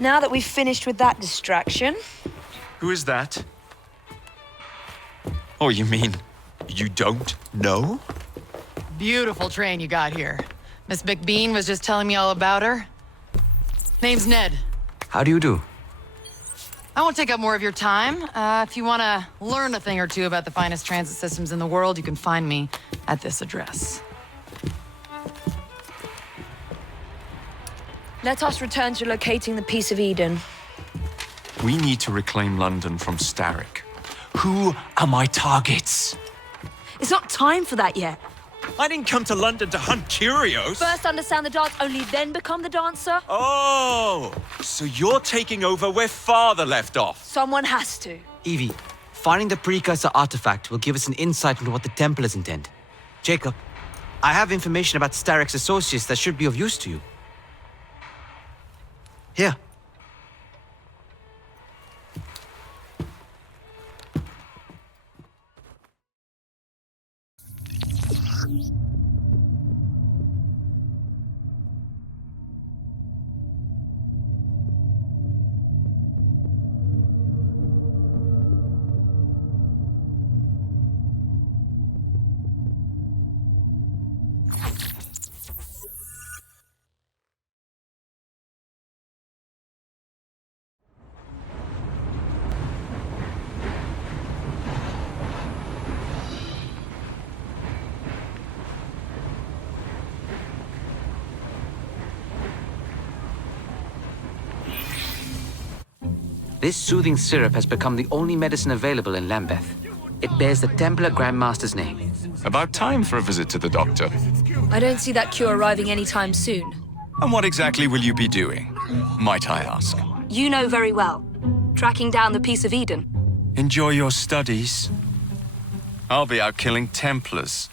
Now that we've finished with that distraction... Who is that? Oh, you mean you don't know? Beautiful train you got here. Miss McBean was just telling me all about her. Name's Ned. How do you do? I won't take up more of your time. If you want to learn a thing or two about the finest transit systems in the world, you can find me at this address. Let us return to locating the Piece of Eden. We need to reclaim London from Starrick. Who are my targets? It's not time for that yet. I didn't come to London to hunt curios. First understand the dance, only then become the dancer. Oh, so you're taking over where Father left off. Someone has to. Evie, finding the precursor artifact will give us an insight into what the Templars intend. Jacob, I have information about Starrick's associates that should be of use to you. Here. This soothing syrup has become the only medicine available in Lambeth. It bears the Templar Grandmaster's name. About time for a visit to the doctor. I don't see that cure arriving anytime soon. And what exactly will you be doing, might I ask? You know very well. Tracking down the Piece of Eden. Enjoy your studies. I'll be out killing Templars.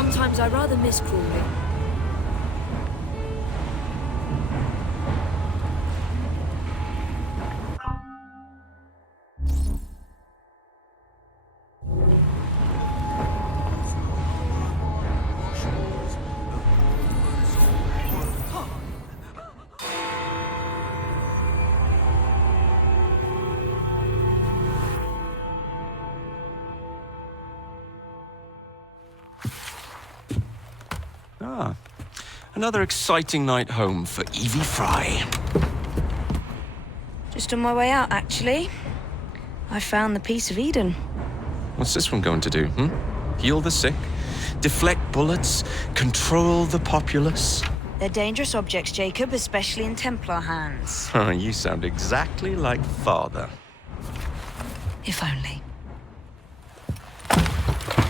Sometimes I rather miss crawling. Ah, another exciting night home for Evie Frye. Just on my way out, actually. I found the piece of Eden. What's this one going to do, Heal the sick, deflect bullets, control the populace? They're dangerous objects, Jacob, especially in Templar hands. You sound exactly like Father. If only.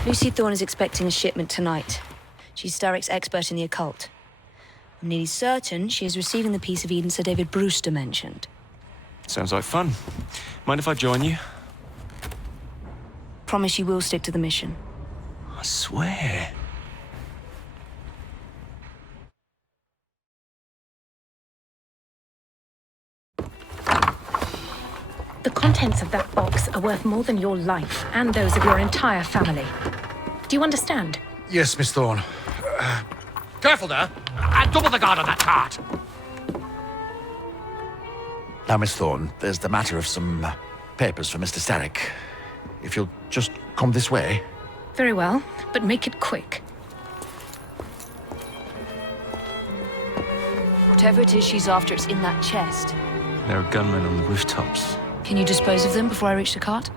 Lucy Thorne is expecting a shipment tonight. She's Starrick's expert in the occult. I'm nearly certain she is receiving the piece of Eden Sir David Brewster mentioned. Sounds like fun. Mind if I join you? Promise you will stick to the mission. I swear. The contents of that box are worth more than your life and those of your entire family. Do you understand? Yes, Miss Thorne. Careful there! And double the guard on that cart! Now, Miss Thorne, there's the matter of some papers for Mr. Starrick. If you'll just come this way. Very well, but make it quick. Whatever it is she's after, it's in that chest. There are gunmen on the rooftops. Can you dispose of them before I reach the cart?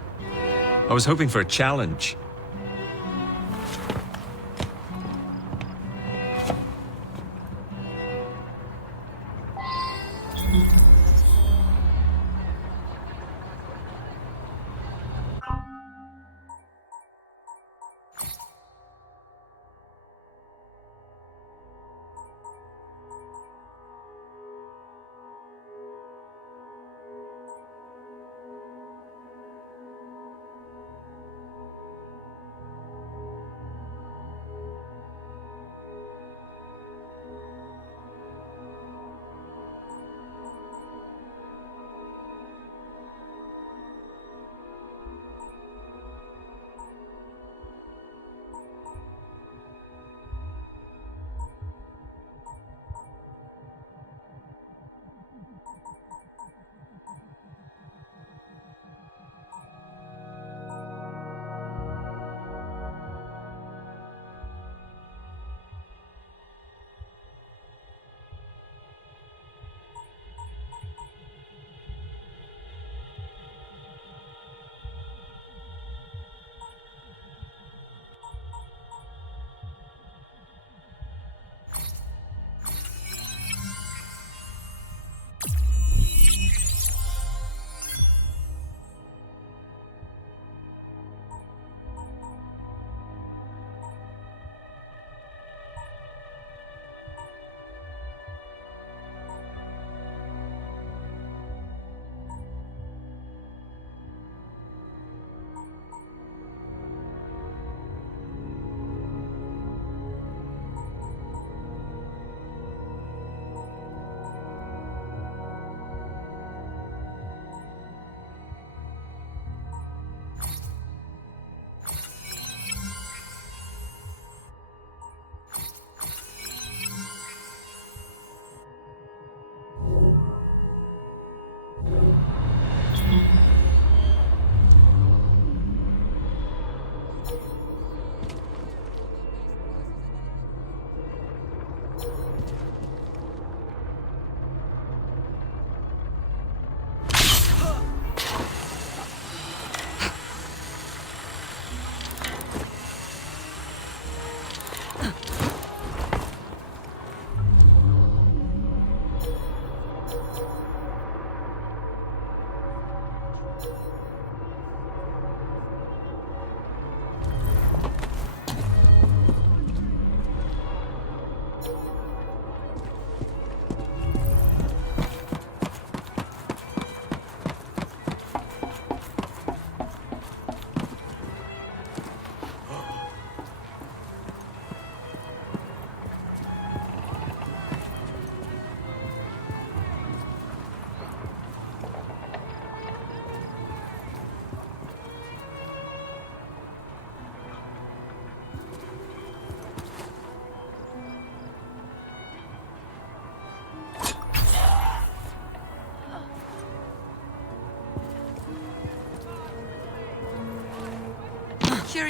I was hoping for a challenge.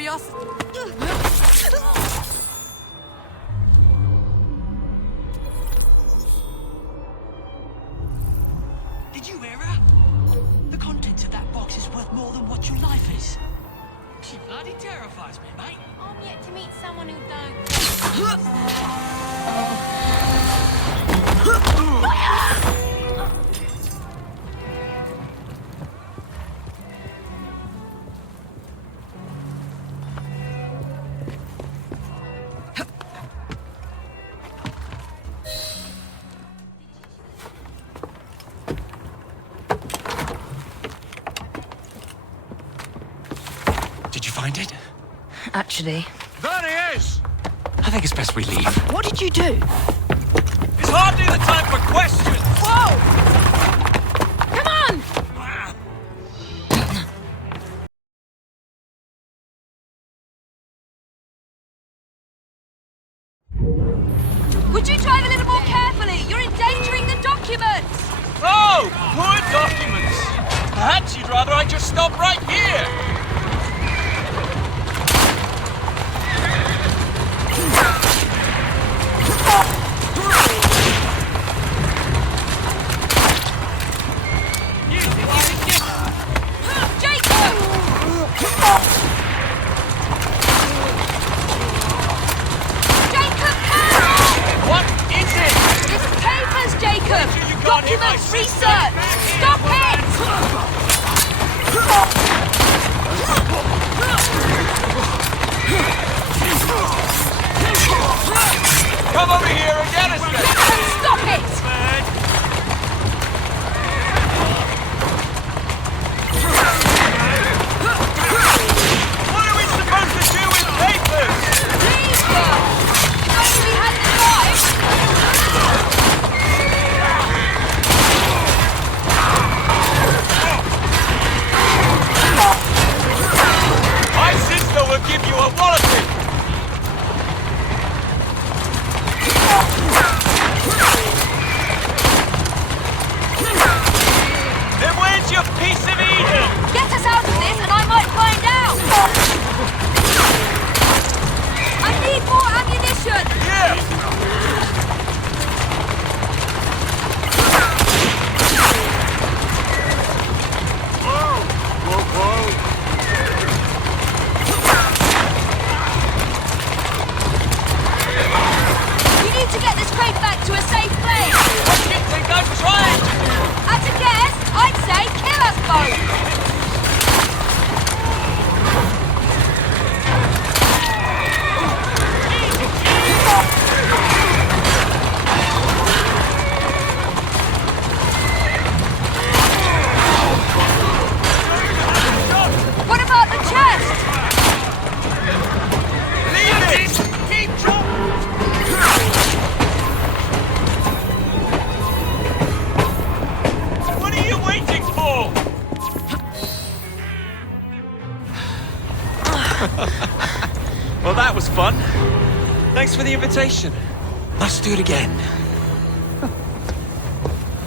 curiosity. Did you hear her? The contents of that box is worth more than what your life is. She bloody terrifies me, mate. I'm yet to meet someone who don't. Did you find it? Actually, There he is! I think it's best we leave. what did you do? It's hardly the time for questions! Whoa! Come on! Would you drive a little more carefully? You're endangering the documents! Oh, poor documents! Perhaps you'd rather I just stop right here! Jacob! Jacob, help! What is it? It's papers, Jacob! You can't hit my Documents sister. research! Stop it! Come over here and get us there! Jacob, stop it! What are we supposed to do with papers? Please, girl! If only we had the time! My sister will give you a walloping! Then where's your piece of Eden? Get us out of this and I might find out! I need more ammunition! Here! We need to get this crate back to a safe place! What do you think I'm trying? At a guess, I'd say kill us both! What about the chest? Leave it! Keep What are you waiting for? Well, that was fun. Thanks for the invitation. Let's do it again.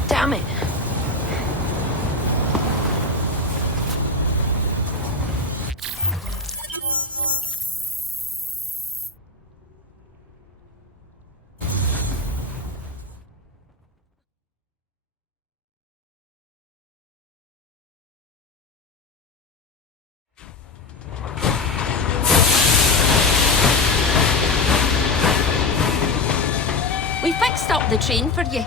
Damn it. We fixed up the train for you.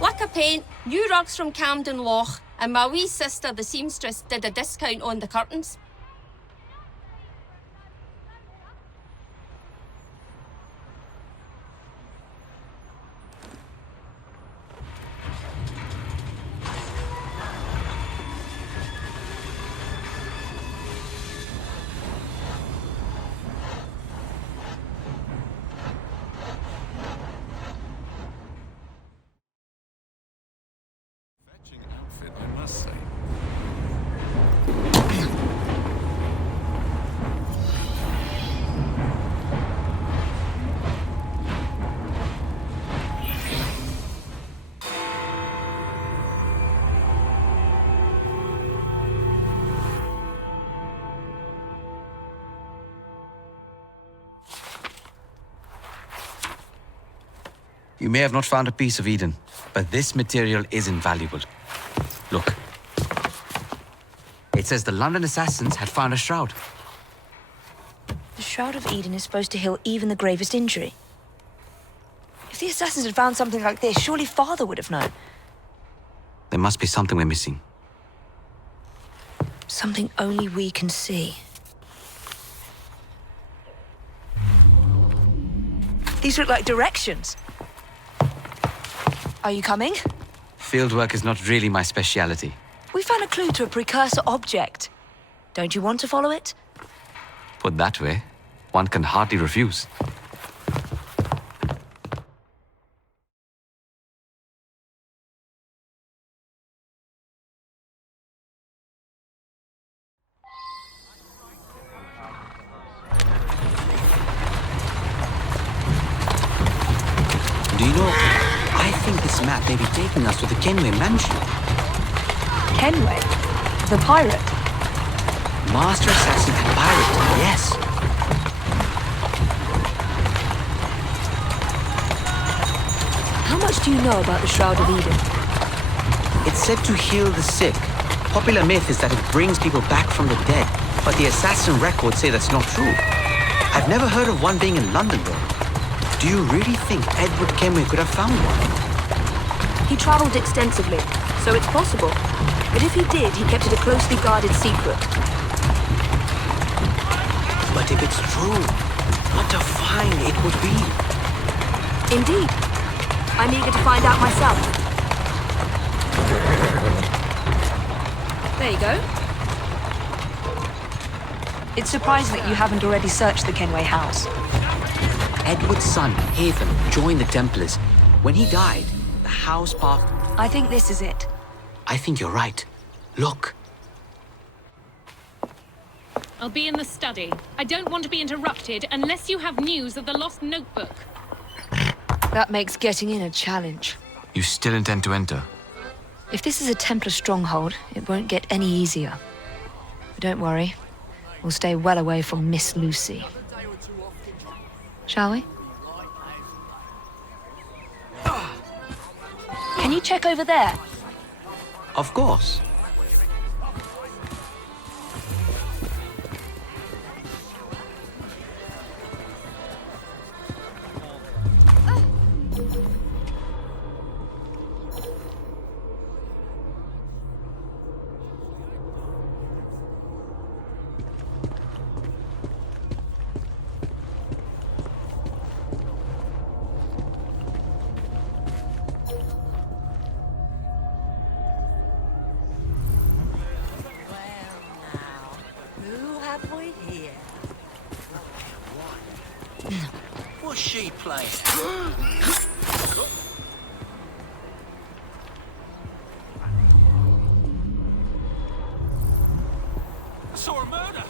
Lacquer paint, new rugs from Camden Loch, and my wee sister, the seamstress, did a discount on the curtains. Outfit, I must say. You may have not found a piece of Eden, but this material is invaluable. Look. It says the London assassins had found a shroud. The Shroud of Eden is supposed to heal even the gravest injury. If the assassins had found something like this, surely Father would have known. There must be something we're missing. Something only we can see. These look like directions. Are you coming? Fieldwork is not really my speciality. We found a clue to a precursor object. Don't you want to follow it? Put that way, one can hardly refuse. Do you know, I think this map may be taking us to the Kenway mansion. Kenway? The pirate? Master assassin and pirate, yes. How much do you know about the Shroud of Eden? It's said to heal the sick. Popular myth is that it brings people back from the dead, but the assassin records say that's not true. I've never heard of one being in London, though. Do you really think Edward Kenway could have found one? He travelled extensively, so it's possible. But if he did, he kept it a closely guarded secret. But if it's true, what a find it would be. Indeed. I'm eager to find out myself. There you go. It's surprising that you haven't already searched the Kenway house. Edward's son, Haven, joined the Templars. When he died, the house passed... I think this is it. I think you're right. Look. I'll be in the study. I don't want to be interrupted unless you have news of the lost notebook. That makes getting in a challenge. You still intend to enter? If this is a Templar stronghold, it won't get any easier. But don't worry. We'll stay well away from Miss Lucy. Shall we? Can you check over there? Of course. What's she playing? I saw a murder.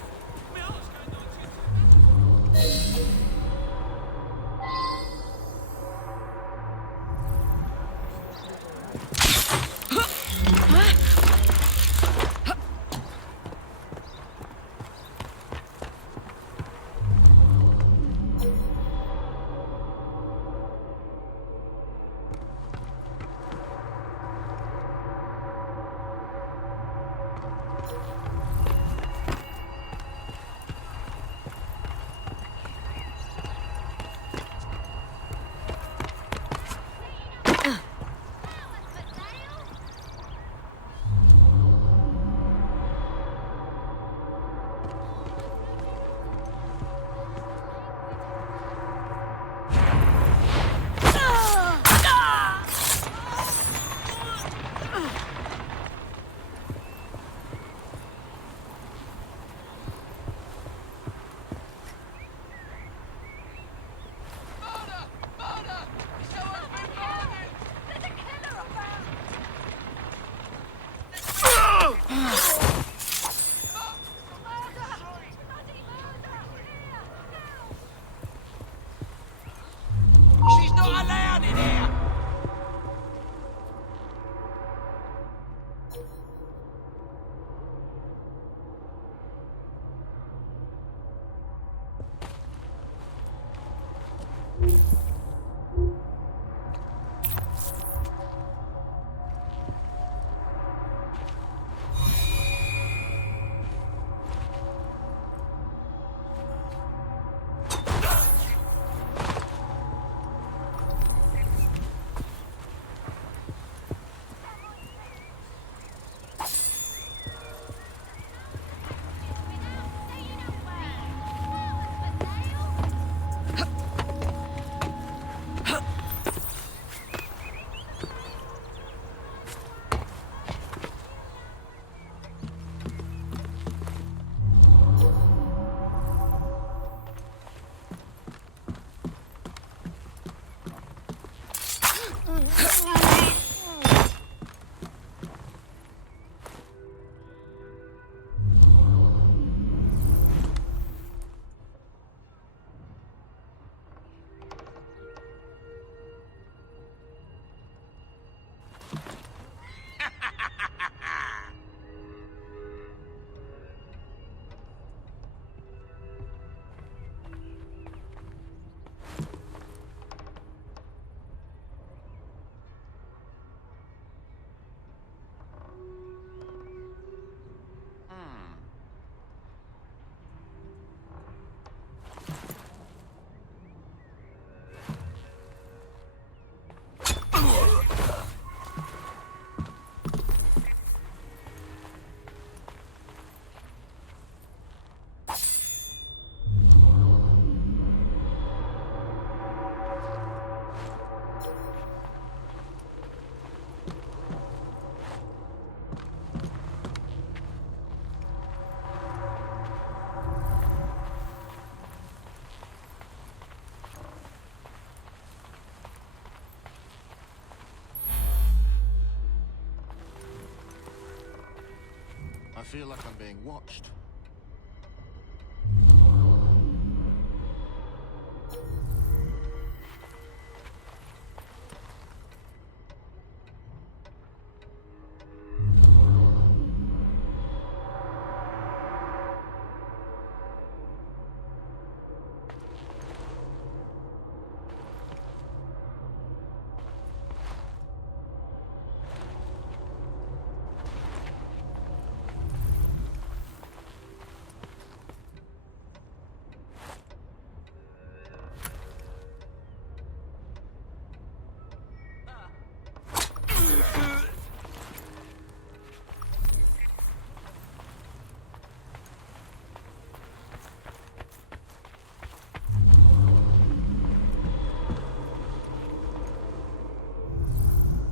I feel like I'm being watched.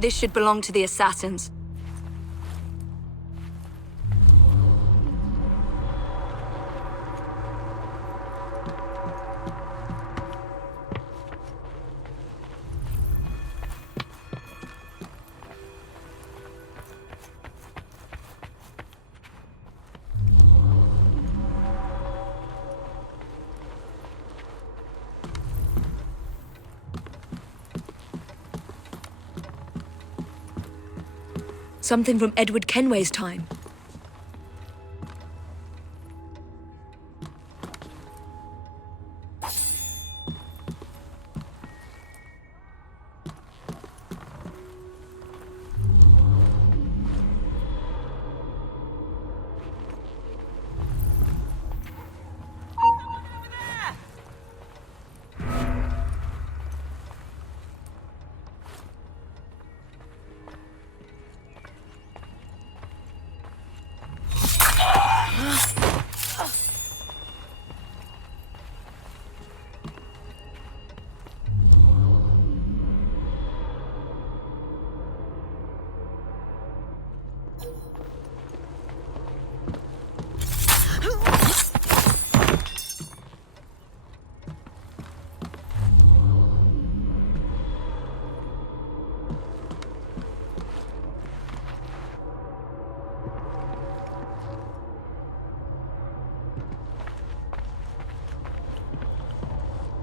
This should belong to the assassins. Something from Edward Kenway's time.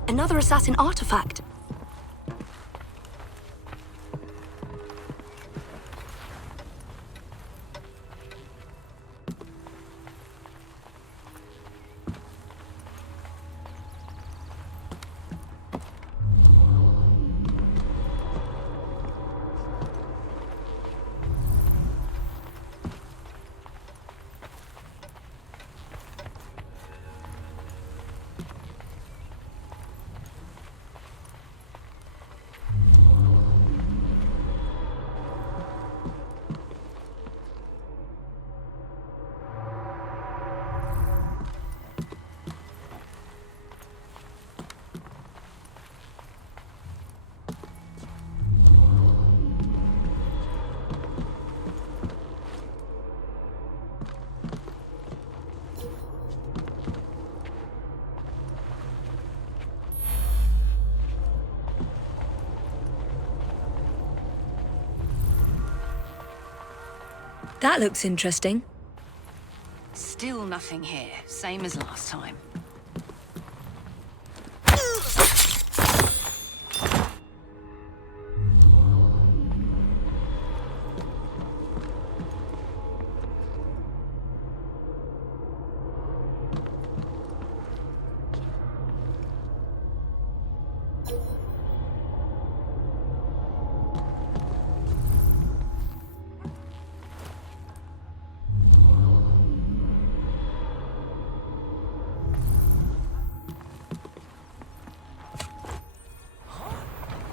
Another assassin artifact. That looks interesting. Still nothing here. Same as last time.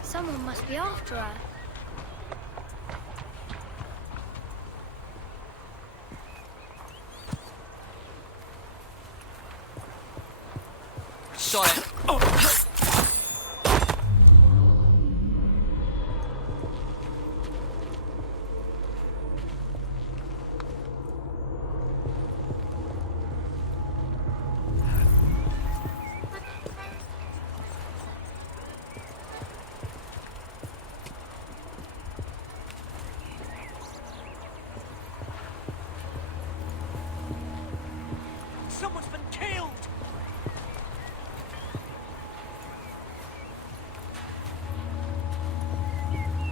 Someone must be after her. Shot it. Someone's been killed!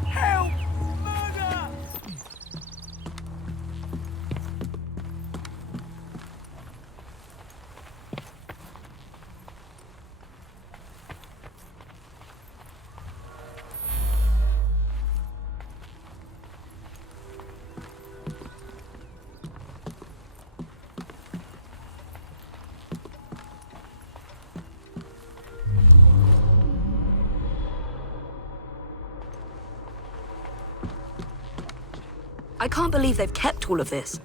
Help! Murder! I can't believe they've kept all of this.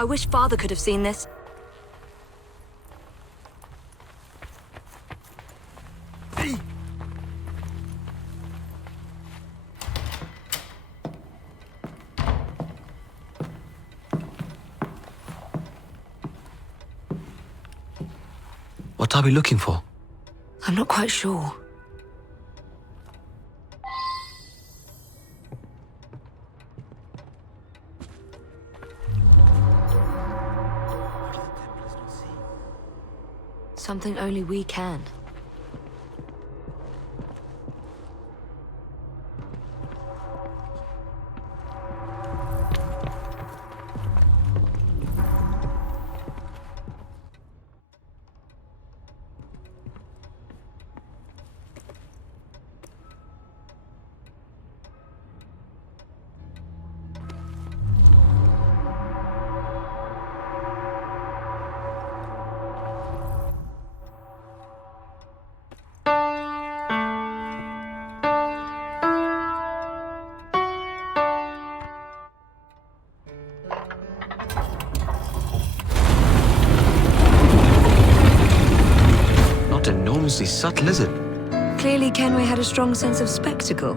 I wish Father could have seen this. What are we looking for? I'm not quite sure. Something only we can. Enormously subtle, is it? Clearly Kenway had a strong sense of spectacle.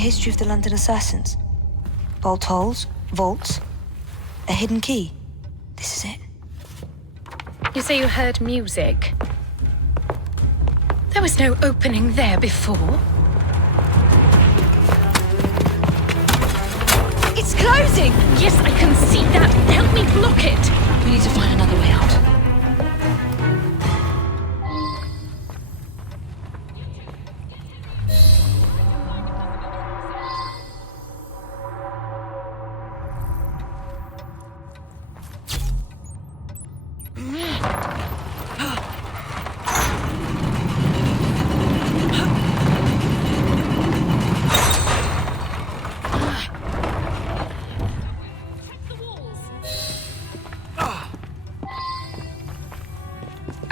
history of the London assassins. Bolt holes, vaults, a hidden key. This is it. You say you heard music. There was no opening there before. It's closing! Yes, I can see that. Help me block it. We need to find another way out.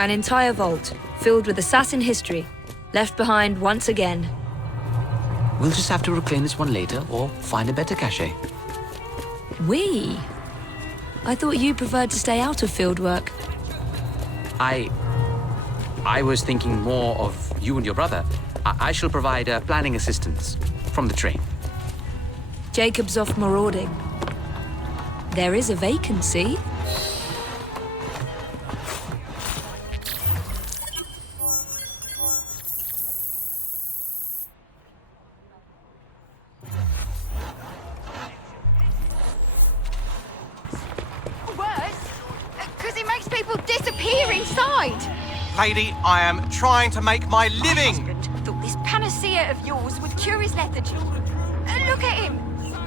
An entire vault, filled with assassin history, left behind once again. We'll just have to reclaim this one later, or find a better cache. We? I thought you preferred to stay out of field work. I was thinking more of you and your brother. I shall provide planning assistance from the train. Jacob's off marauding. There is a vacancy. Lady, I am trying to make my living! My husband thought this panacea of yours would cure his lethargy. Look at him!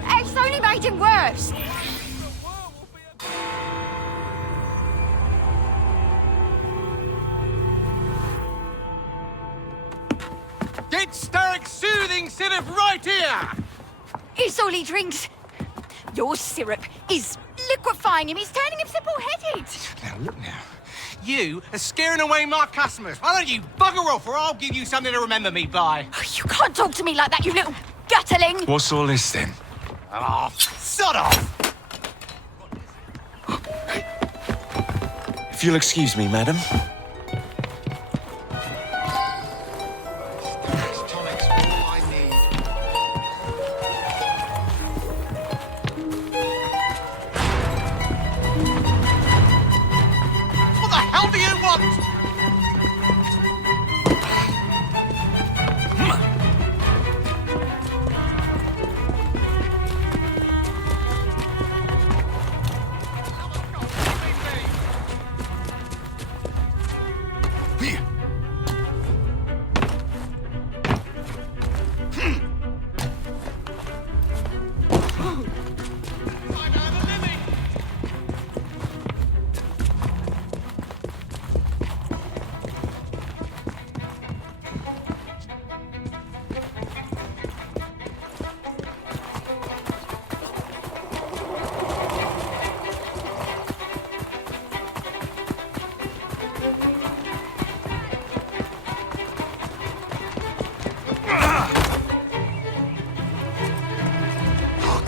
It's only made him worse! Get Starrick soothing syrup right here! It's all he drinks. Your syrup is liquefying him. He's turning him simple-headed. Now, look now. You are scaring away my customers. Why don't you bugger off, or I'll give you something to remember me by. You can't talk to me like that, you little gutterling. What's all this then? Oh, sod off! If you'll excuse me, madam. Tonic's all I need. What the hell do you want?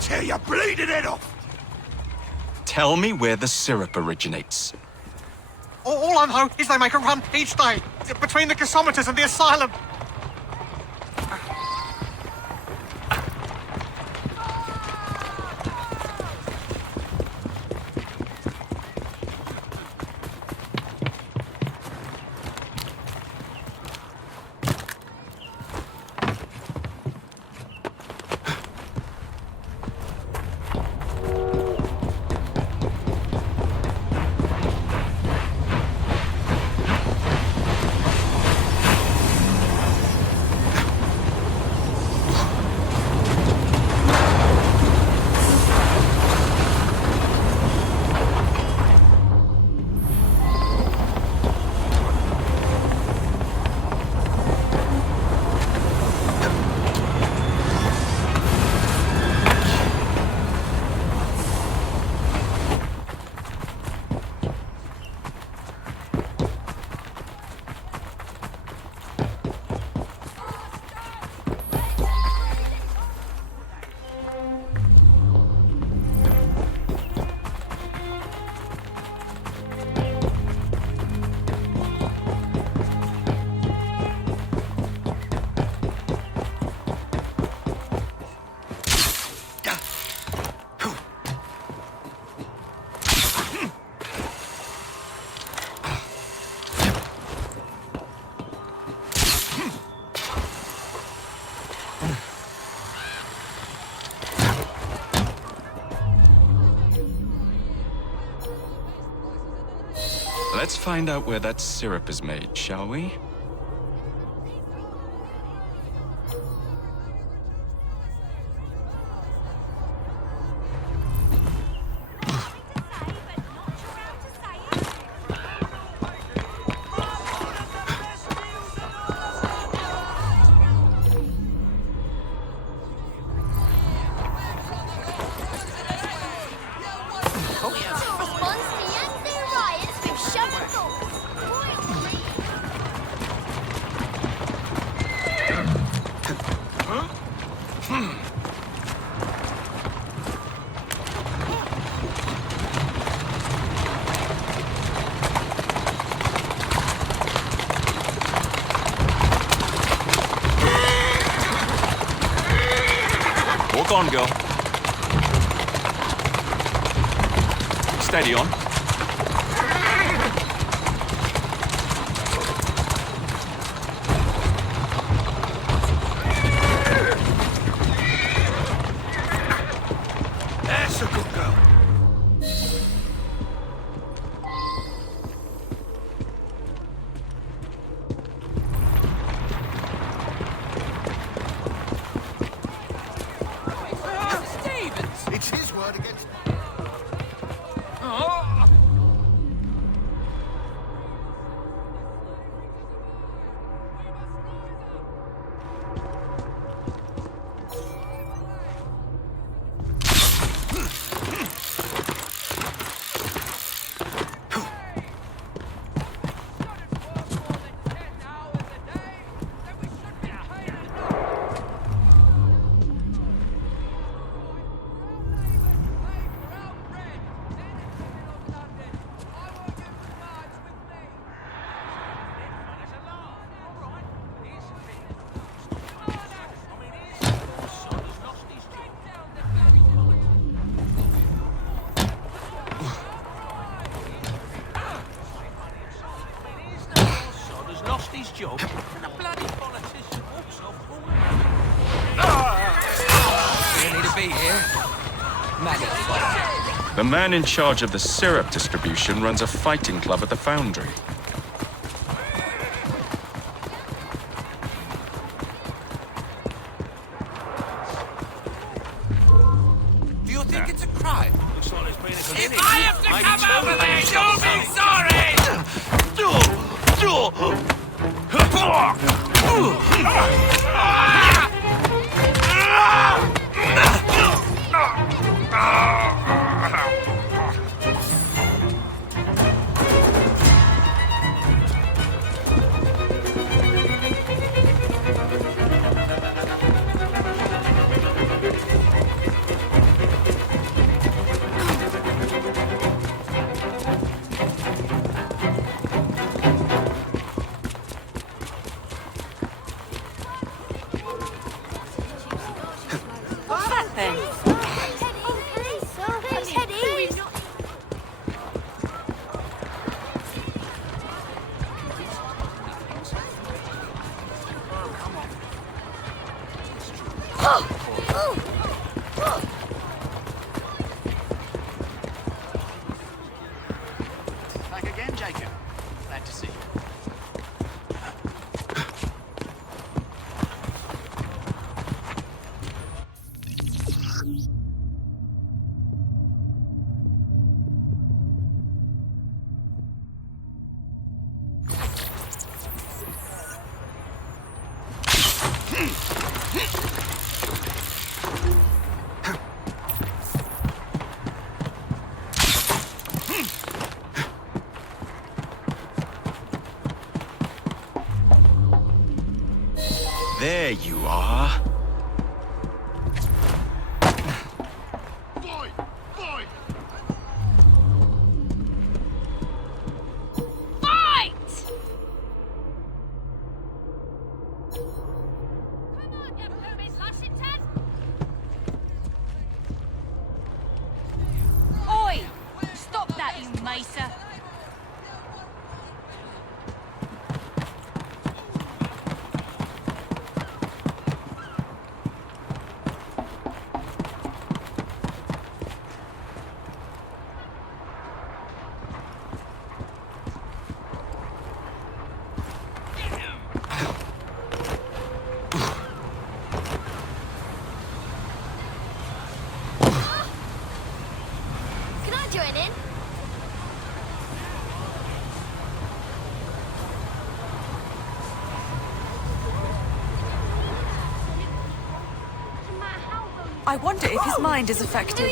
Tear your bleeding head off! Tell me where the syrup originates. All I know is they make a run each day between the gasometers and the asylum. Let's find out where that syrup is made, shall we? Walk on, girl. Steady on. That's a good girl. It's his word against mine. His job, and a bloody politician walks off all You need to be here. Maggot. The man in charge of the syrup distribution runs a fighting club at the foundry. Do you think it's a crime? Looks like there's been a good If I have to come over there, you'll be sorry! Back again, Jacob. Glad to see you. There you are. Boy! Boy! Fight! Oi! Stop that, you macer! I wonder if his mind is affected.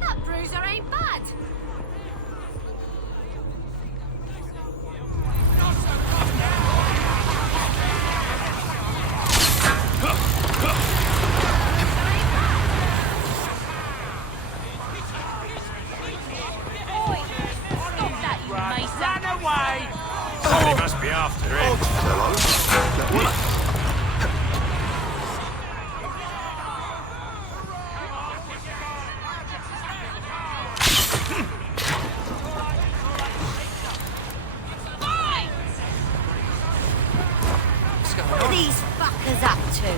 That bruiser ain't bad. Somebody must be after him. What are these fuckers up to?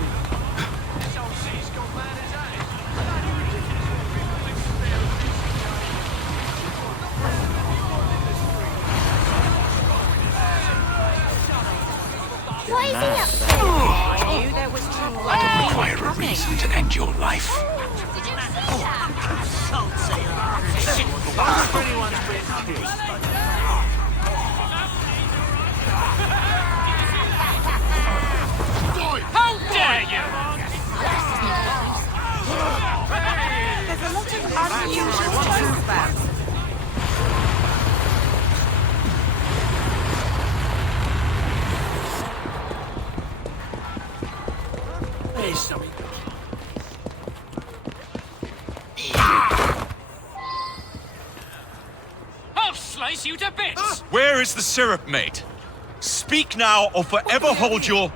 What is he up to? I knew there was trouble. Require a reason to end your life. Did you see How dare you! There's a lot of unusual things about. There's something. I'll slice you to bits! Where is the syrup, mate? Speak now or forever hold your...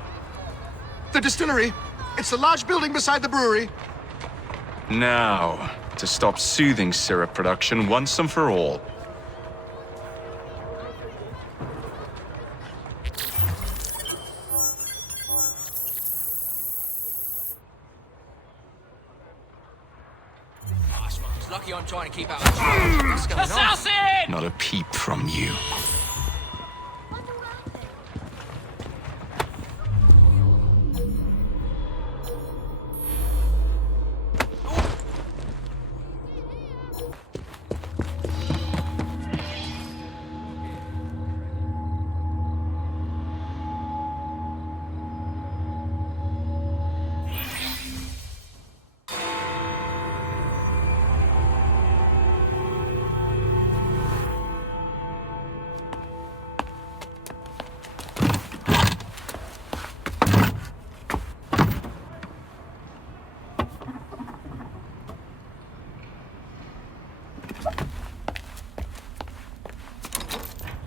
The distillery. It's the large building beside the brewery. Now, to stop soothing syrup production once and for all. Lucky I'm trying to keep out of trouble. What's going on? Assassin! Not a peep from you.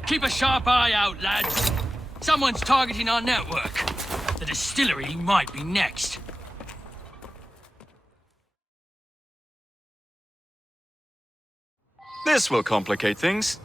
Keep a sharp eye out, lads. Someone's targeting our network. The distillery might be next. This will complicate things.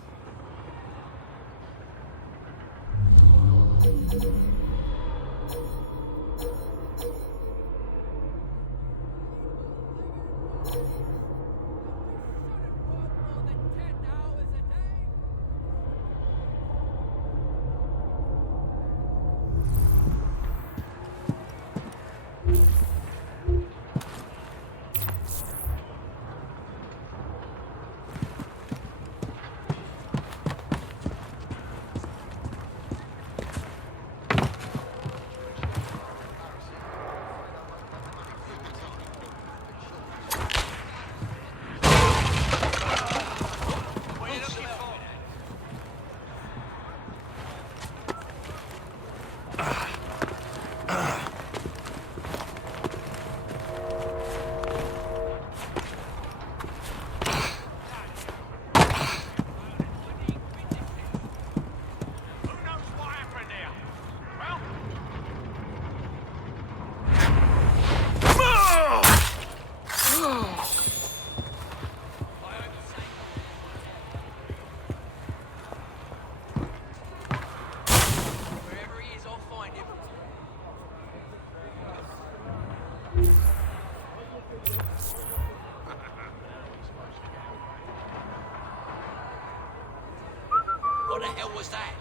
What the hell was that?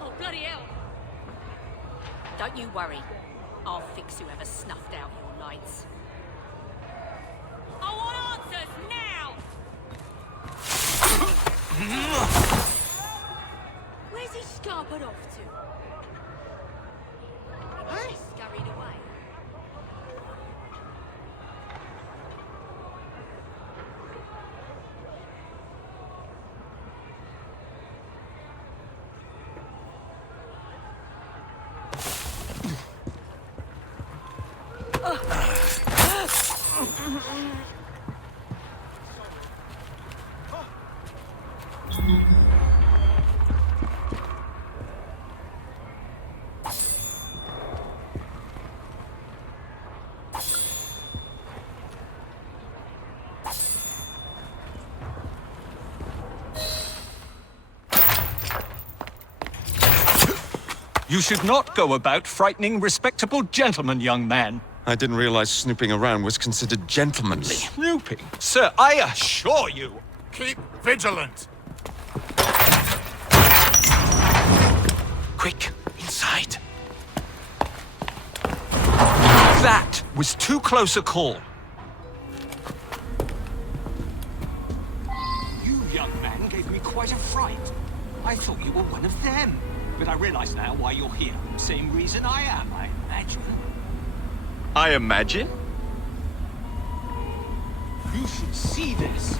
Oh, bloody hell. Don't you worry. I'll fix whoever snuffed out your lights. I want answers now! Where's he scampered off to? You should not go about frightening respectable gentlemen, young man. I didn't realize snooping around was considered gentlemanly. Snooping? Sir, I assure you. Keep vigilant. Quick, inside. That was too close a call. You, young man, gave me quite a fright. I thought you were one of them. But I realize now why you're here. Same reason I am, I imagine. I imagine? You should see this.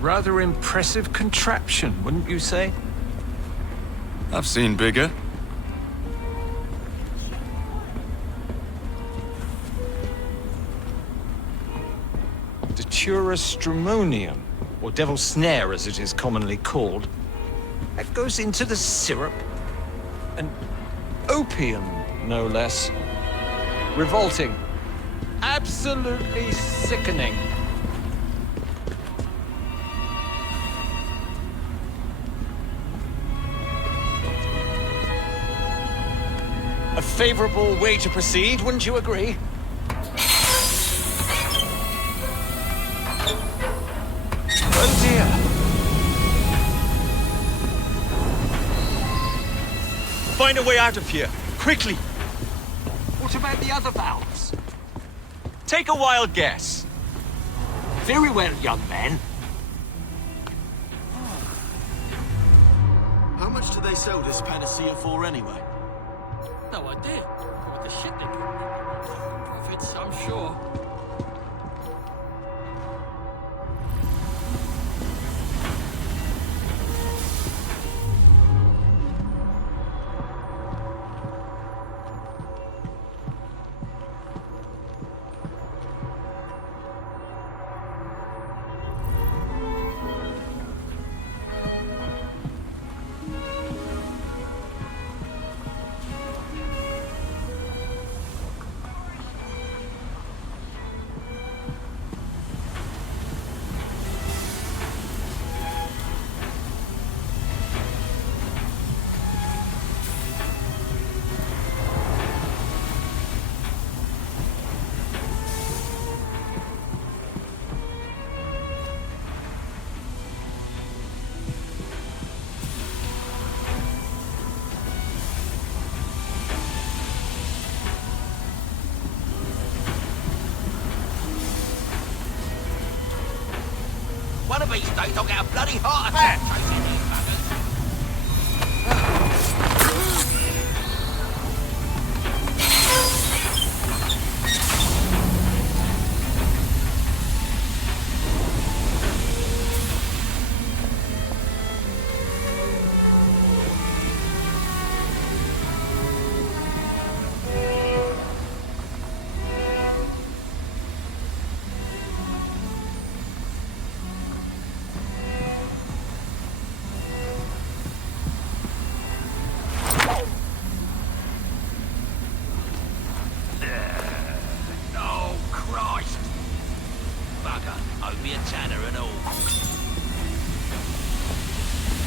Rather impressive contraption, wouldn't you say? I've seen bigger. Datura stramonium, or devil's snare as it is commonly called. That goes into the syrup. And opium, no less. Revolting. Absolutely sickening. A favorable way to proceed, wouldn't you agree? Oh dear. Find a way out of here, quickly. What about the other valves? Take a wild guess. Very well, young man. How much do they sell this panacea for anyway? No idea. What the shit they put in it. Profits, I'm sure. One of these days I'll get a bloody heart attack chasing these buggers.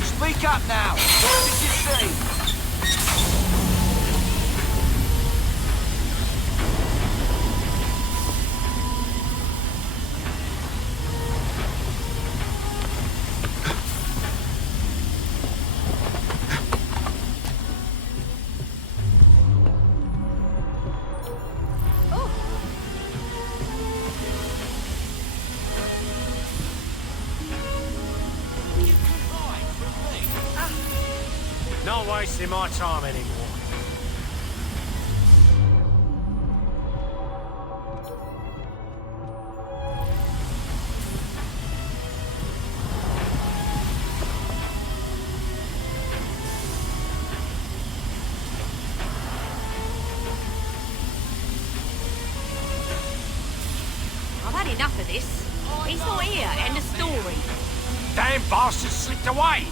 Speak up now! What did you see? Not wasting my time anymore. this. He's not here, end of story. Damn bastard slipped away!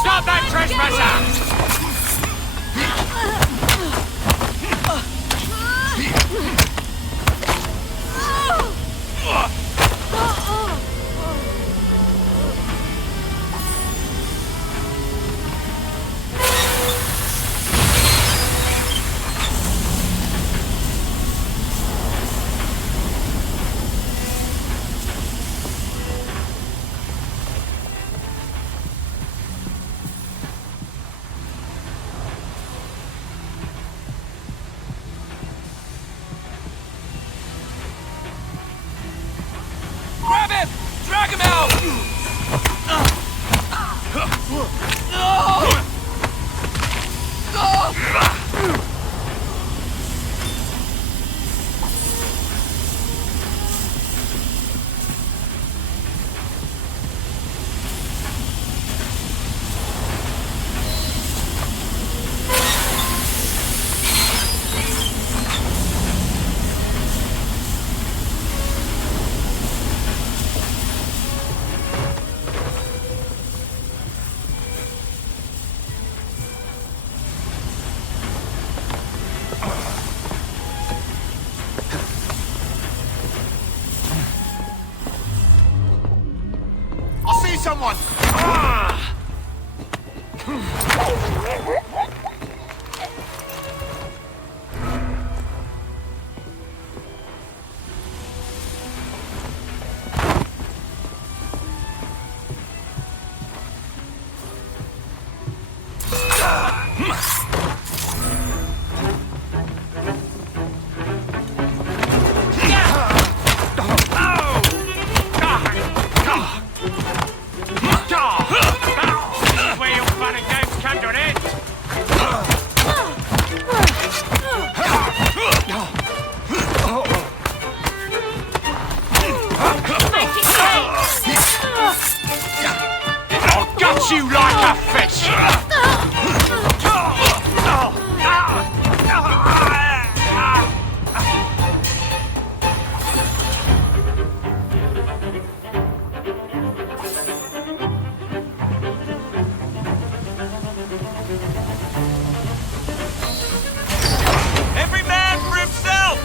Stop that trespasser! Grab him! Drag him out! I see someone! Where your fun and games come to an end! I'll gut you like a fish! Every man for himself!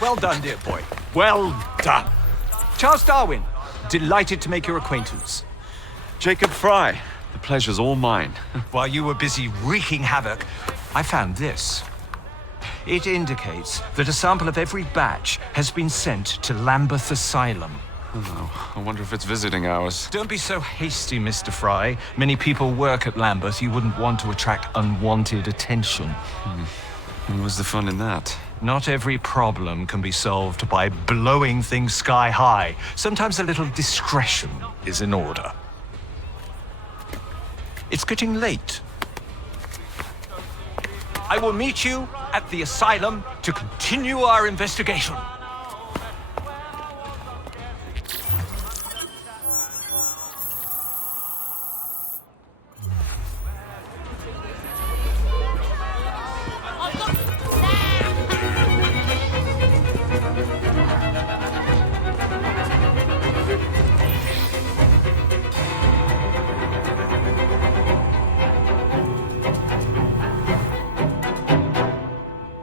Well done, dear boy. Well done. Charles Darwin, delighted to make your acquaintance. Jacob Frye, the pleasure's all mine. While you were busy wreaking havoc, I found this. It indicates that a sample of every batch has been sent to Lambeth Asylum. Oh, I wonder if it's visiting hours. Don't be so hasty, Mr. Frye. Many people work at Lambeth. You wouldn't want to attract unwanted attention. And what's the fun in that? Not every problem can be solved by blowing things sky high. Sometimes a little discretion is in order. It's getting late. I will meet you at the asylum to continue our investigation.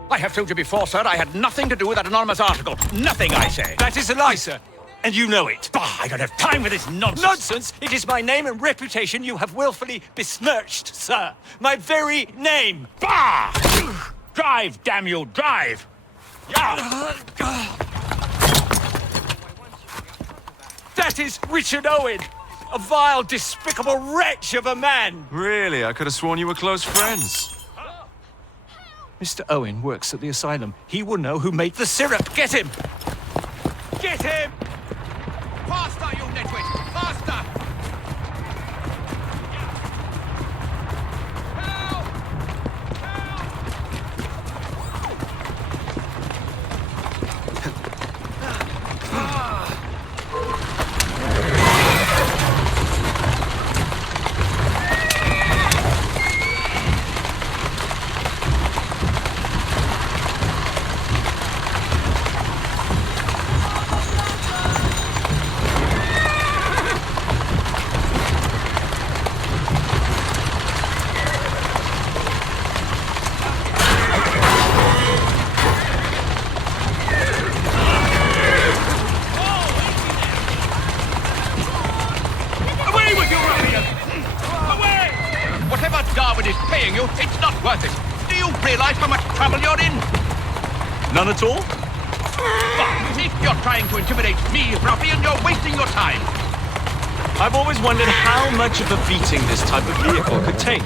I have told you before, sir, I had nothing to do with that anonymous article. Nothing, I say. That is a lie, sir. And you know it. Bah, I don't have time for this nonsense. Nonsense? It is my name and reputation you have willfully besmirched, sir. My very name. Bah! Drive, damn you, drive! Yeah! That is Richard Owen. A vile, despicable wretch of a man! Really? I could have sworn you were close friends. Mr. Owen works at the asylum. He will know who made the syrup. Get him! Get him! Faster, you nitwit! Faster! It's not worth it. Do you realize how much trouble you're in? None at all? But if you're trying to intimidate me, ruffian, you're wasting your time. I've always wondered how much of a beating this type of vehicle could take.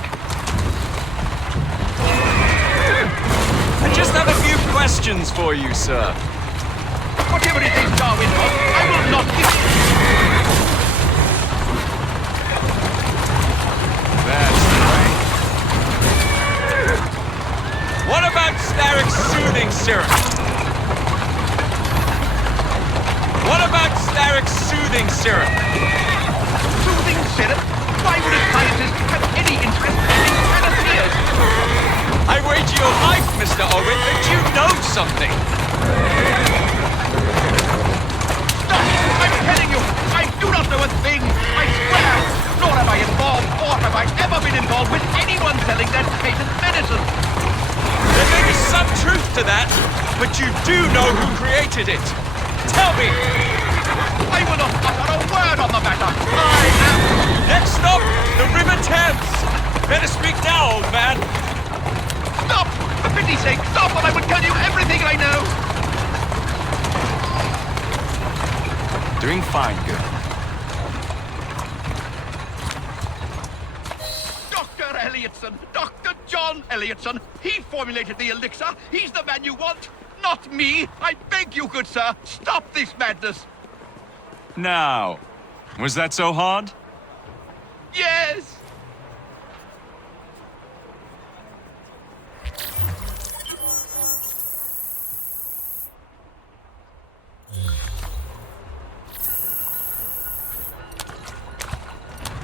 I just have a few questions for you, sir. Whatever it is, Darwin, I will not give you. That's right. What about Starrick's soothing syrup? What about Starrick's soothing syrup? Soothing syrup? Why would a scientist have any interest in panacea? I wager your life, Mr. Owen, that you know something. Stop! I'm telling you, I do not know a thing. I swear. Nor have I involved, or have I ever been involved with anyone selling that patent medicine. There may be some truth to that, but you do know who created it. Tell me! I will not utter a word on the matter. I am... Next stop, the River Thames. Better speak now, old man. Stop! For pity's sake, stop, or I will tell you everything I know. Doing fine, girl. Dr. Elliotson, Dr. John Elliotson. He formulated the elixir. He's the man you want, not me. I beg you, good sir, stop this madness. Now, was that so hard? Yes.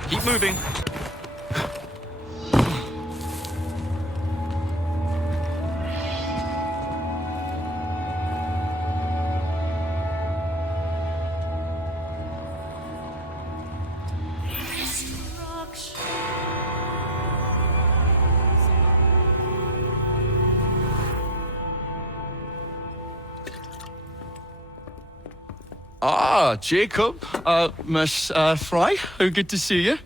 Keep moving. Ah, Jacob. Miss Frye, how good to see you.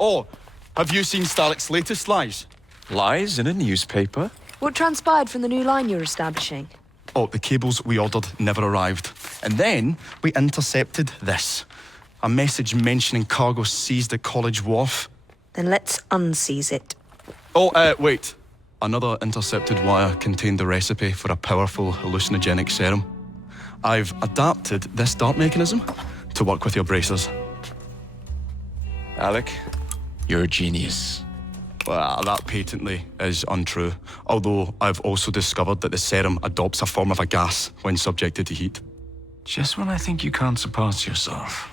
Oh, have you seen Starrick's latest lies? Lies in a newspaper? What transpired from the new line you're establishing? Oh, the cables we ordered never arrived. And then we intercepted this. A message mentioning cargo seized at College Wharf. Then let's unseize it. Oh, wait. Another intercepted wire contained the recipe for a powerful hallucinogenic serum. I've adapted this dart mechanism to work with your bracers. Alec, you're a genius. Well, that patently is untrue. Although I've also discovered that the serum adopts a form of a gas when subjected to heat. Just when I think you can't surpass yourself.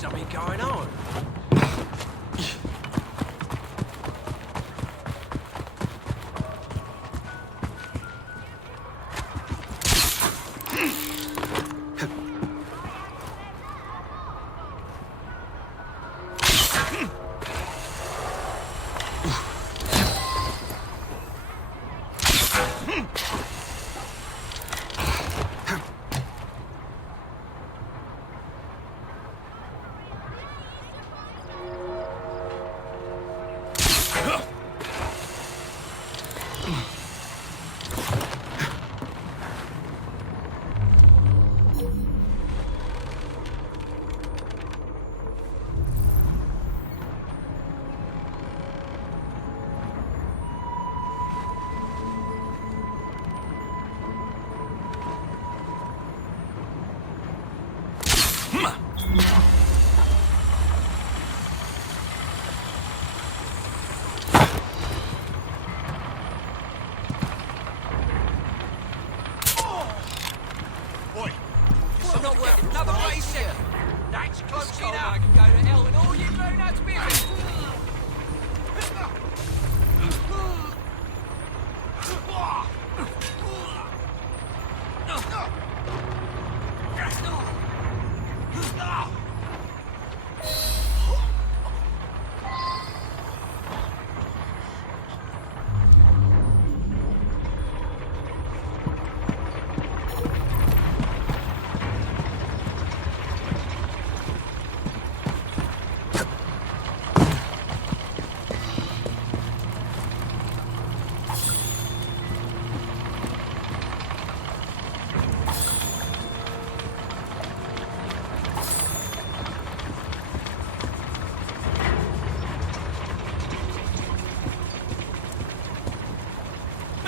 something going on.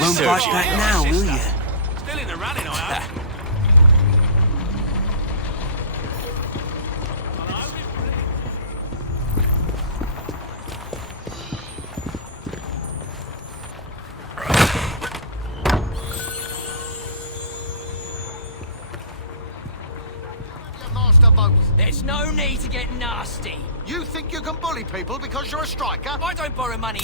Won't bite back now, will you? Still in the running, I hope. There's no need to get nasty. You think you can bully people because you're a striker? I don't borrow money.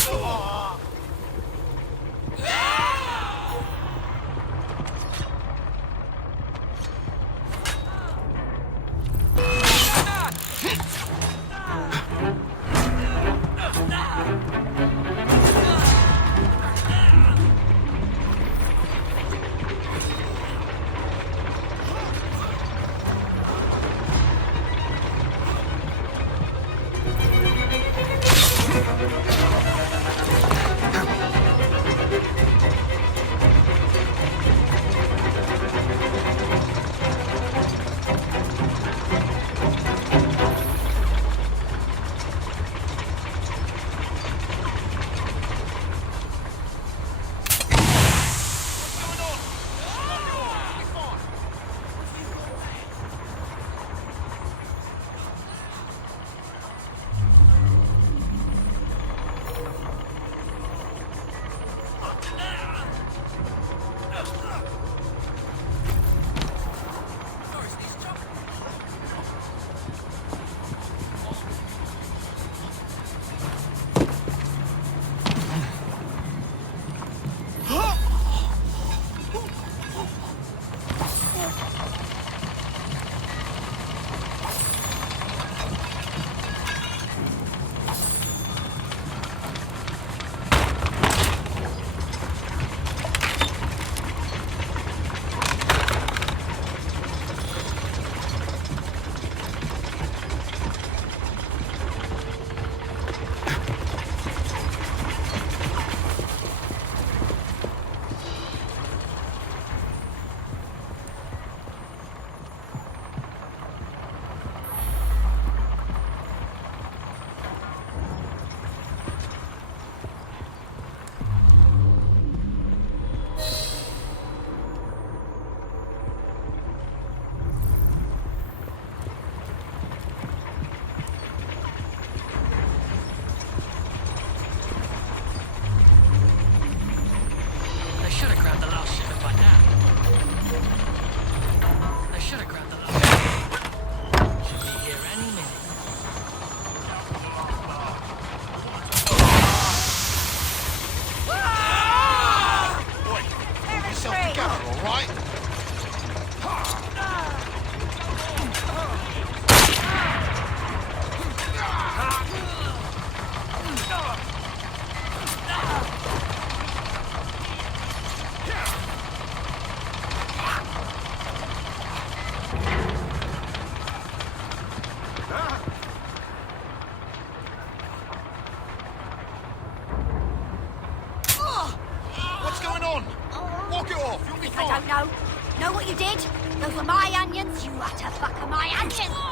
attention!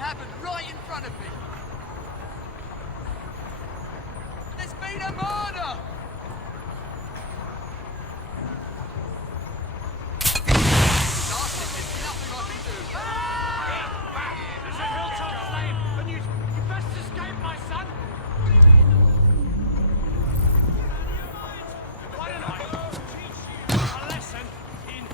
happened right in front of me. There's been a murder! Nothing I can do. There's a hilltop flame, and you best escape, my son. Why don't I teach you a lesson in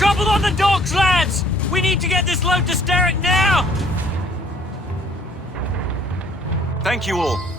Trouble on the docks, lads! We need to get this load to Starrick now! Thank you all.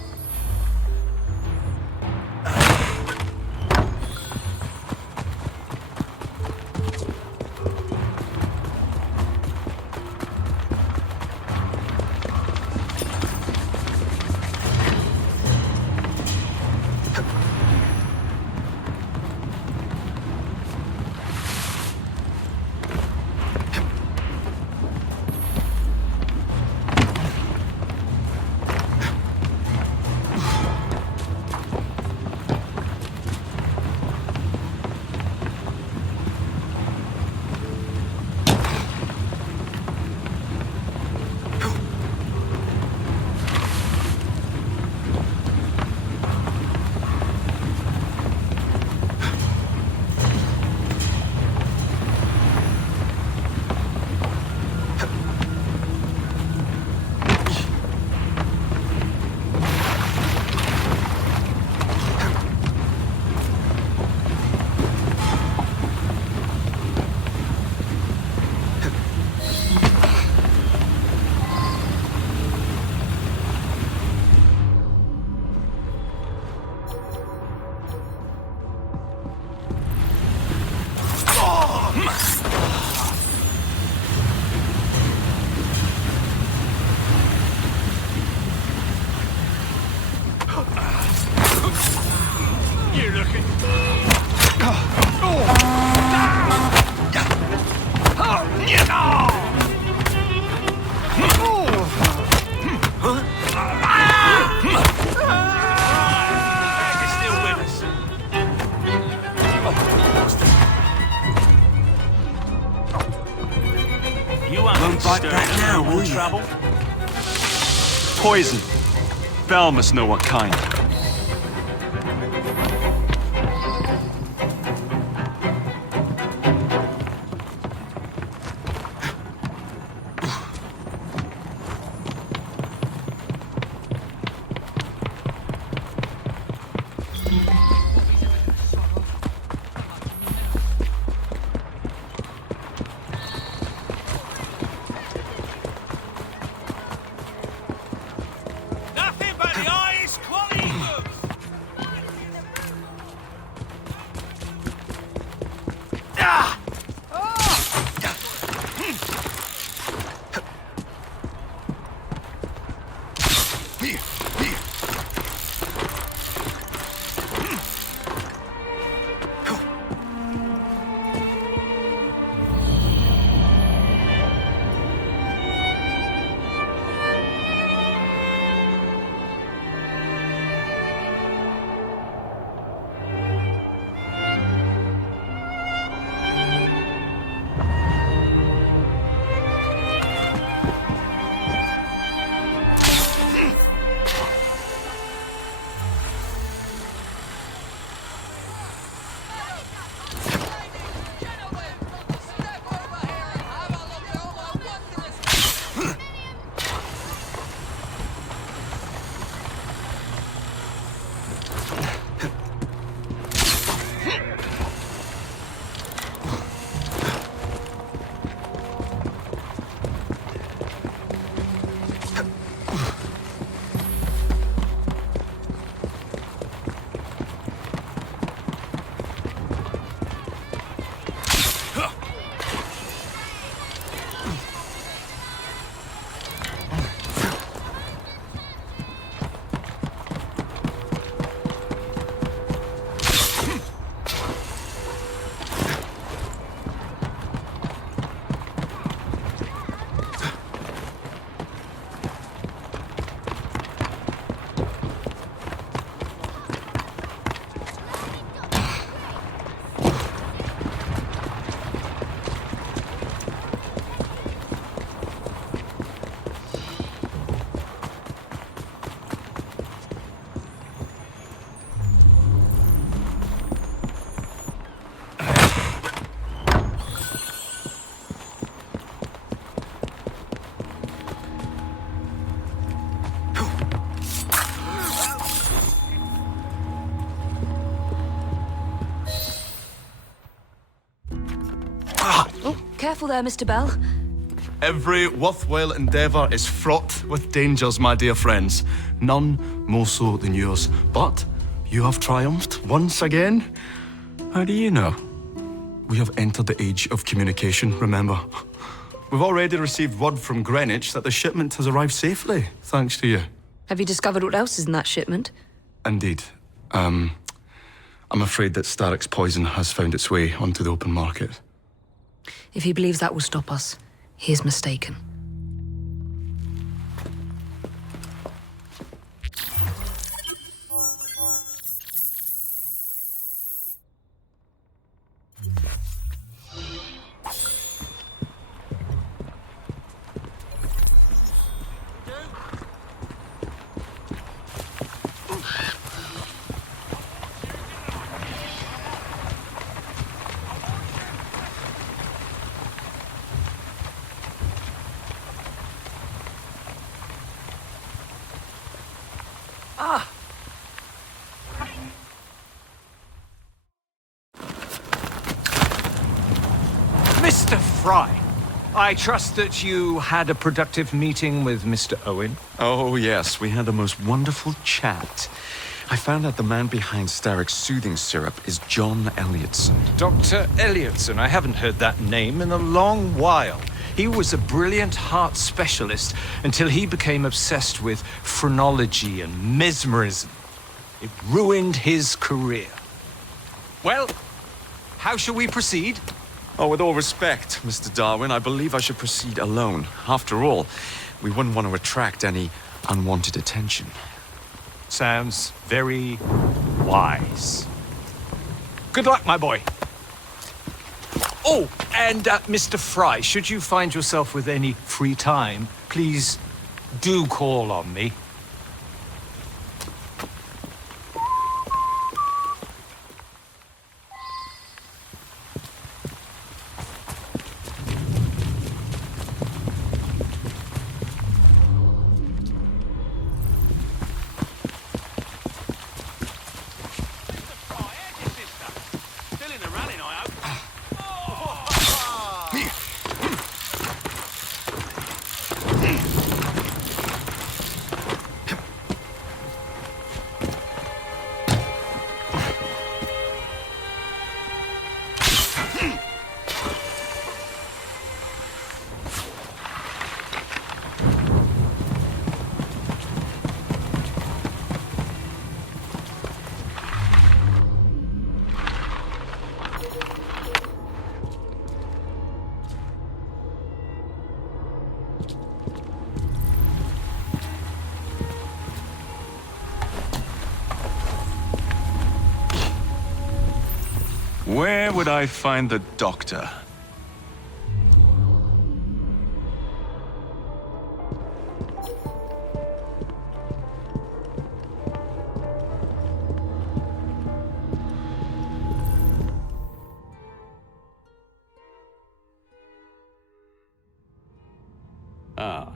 fight back now, will you? Trouble? Poison. Bell must know what kind. Nothing but the eyes, quality goods! Ah! Careful there, Mr. Bell. Every worthwhile endeavour is fraught with dangers, my dear friends. None more so than yours. But you have triumphed once again. How do you know? We have entered the age of communication, remember. We've already received word from Greenwich that the shipment has arrived safely, thanks to you. Have you discovered what else is in that shipment? Indeed. I'm afraid that Starrick's poison has found its way onto the open market. If he believes that will stop us, he is mistaken. Mr. Frye, I trust that you had a productive meeting with Mr. Owen. Oh, yes, we had the most wonderful chat. I found out the man behind Starrick's soothing syrup is John Elliotson. Dr. Elliotson, I haven't heard that name in a long while. He was a brilliant heart specialist until he became obsessed with phrenology and mesmerism. It ruined his career. Well, how shall we proceed? Oh, with all respect, Mr. Darwin, I believe I should proceed alone. After all, we wouldn't want to attract any unwanted attention. Sounds very wise. Good luck, my boy. Oh, and Mr. Frye, should you find yourself with any free time, please do call on me. Where would I find the doctor? Ah.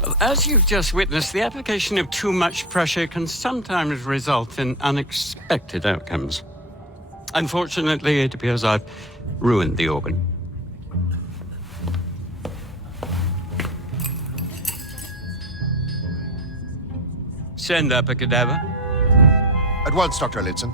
Well, as you've just witnessed, the application of too much pressure can sometimes result in unexpected outcomes. Unfortunately, it appears I've ruined the organ. Send up a cadaver. At once, Dr. Elliotson.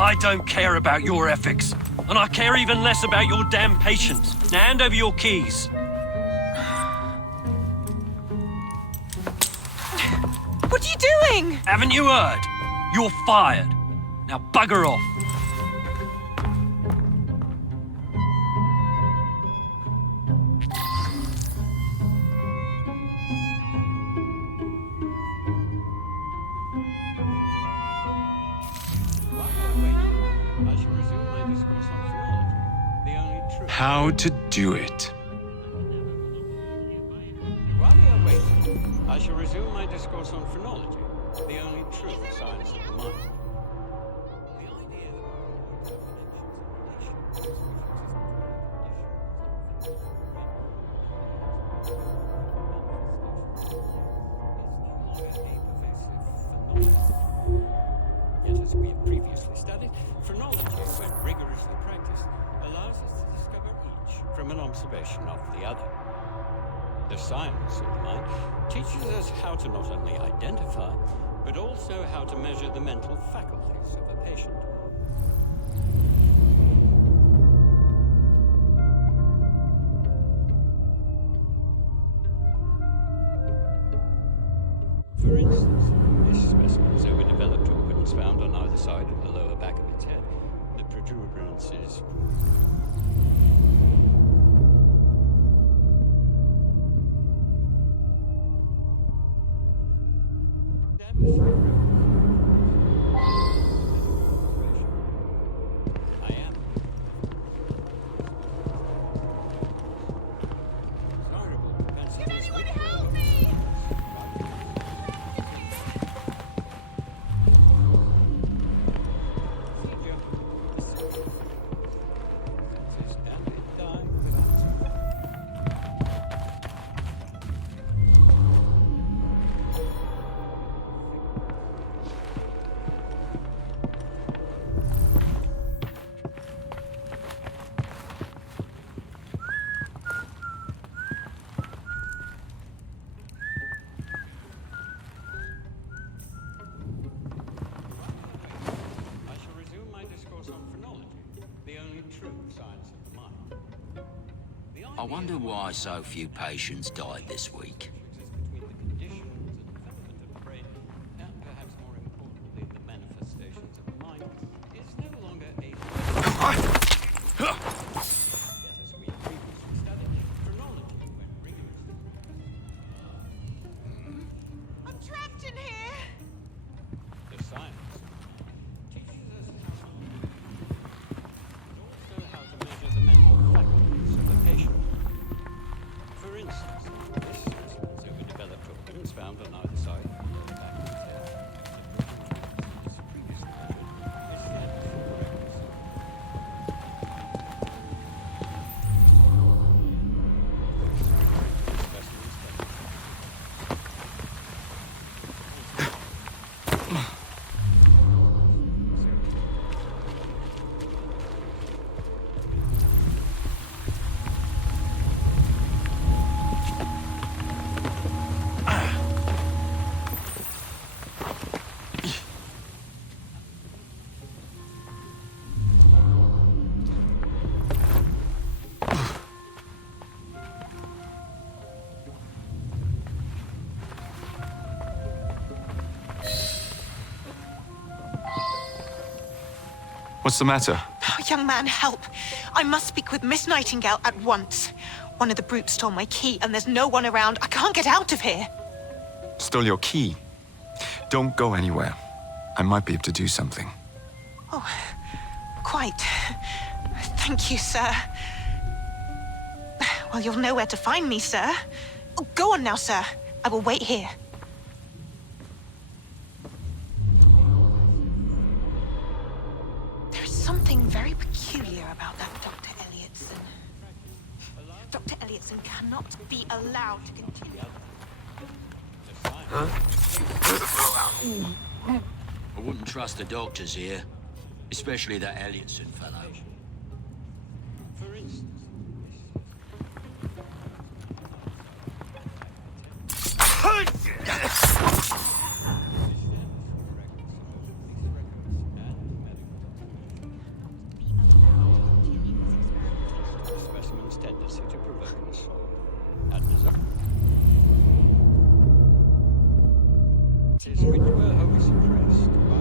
I don't care about your ethics, and I care even less about your damn patience. Now hand over your keys. What are you doing? Haven't you heard? You're fired. Now bugger off. How to do it. While we are waiting, I shall resume my discourse on phrenology, the only true science of the mind. The idea Yet, as we have previously studied, phrenology, when rigorously practiced, allows us to discover each from an observation of the other. The science of the mind teaches us how to not only identify, but also how to measure the mental faculties of a patient. For instance, this specimen's overdeveloped organs found on either side of the lower back of its head. The protuberances I wonder why so few patients died this week. What's the matter? Oh, young man, help. I must speak with Miss Nightingale at once. One of the brutes stole my key, and there's no one around. I can't get out of here. Stole your key. Don't go anywhere. I might be able to do something. Oh, quite. Thank you, sir. Well, you'll know where to find me, sir. Oh, go on now, sir. I will wait here. There is something very peculiar about that Dr. Elliotson. Dr. Elliotson cannot be allowed to continue. I wouldn't trust the doctors here, especially that Elliotson fellow. For instance, the specimen's tendency to provoke us. Which were wholly suppressed by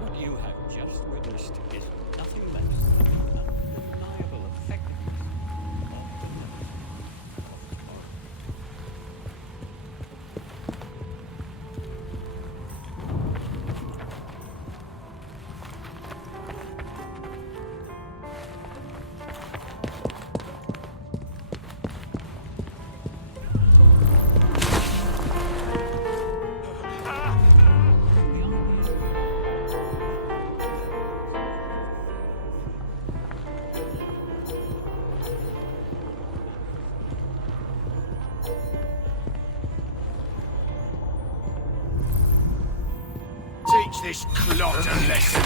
what you have just witnessed is nothing less this clot a lesson.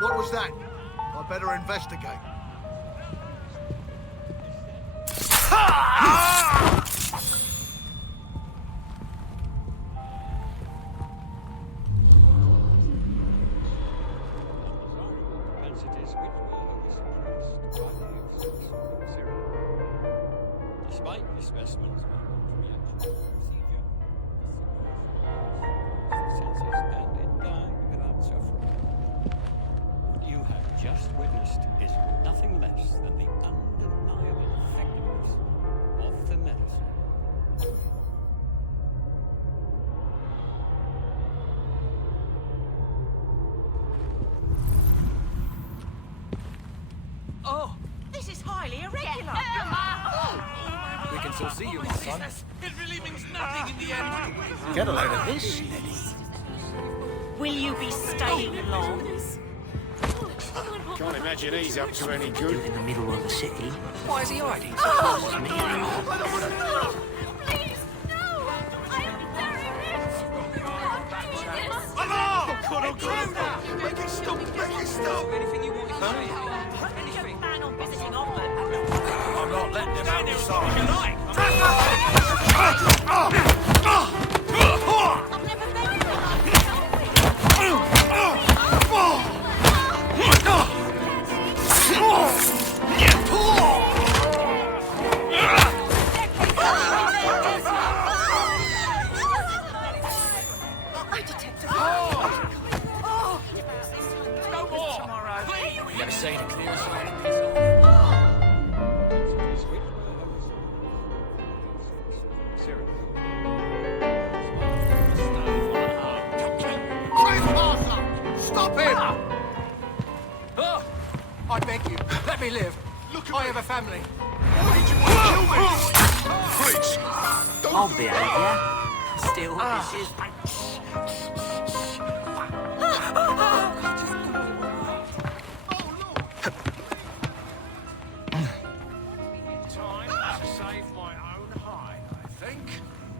What was that? I better investigate. Despite the specimens' reaction procedure, senses and it died without suffering. What you have just witnessed is nothing less than the undeniable effectiveness of the medicine. Oh, this is highly irregular. We can still see you, my son. It really means nothing in the end. Get a load of this, Will you be staying long? Can't imagine he's up to any good. In the middle of the city. Why is he hiding? Please, no! I'm very rich! God, oh, Make it stop! Make it stop! Anything you want to say? Anything? Plan on visiting Oxford. I'm not letting them out the side. You like? I've never met Never seen a clear sign of piss Stop him! Oh, I beg you, let me live. Look, I have a family. Why did you want to kill me? Preach! I'll behave, yeah? Still, this is... Time to save my own hide, I think.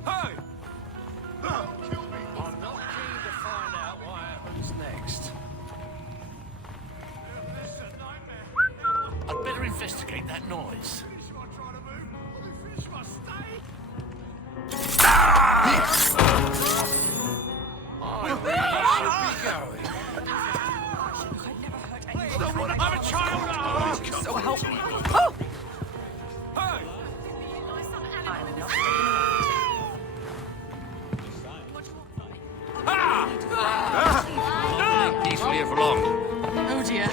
Hey! I'm not keen to find out what happens next. I'd better investigate that noise. I'm a child at heart! So help me. Hey! I'm not Peacefully for long. Oh dear.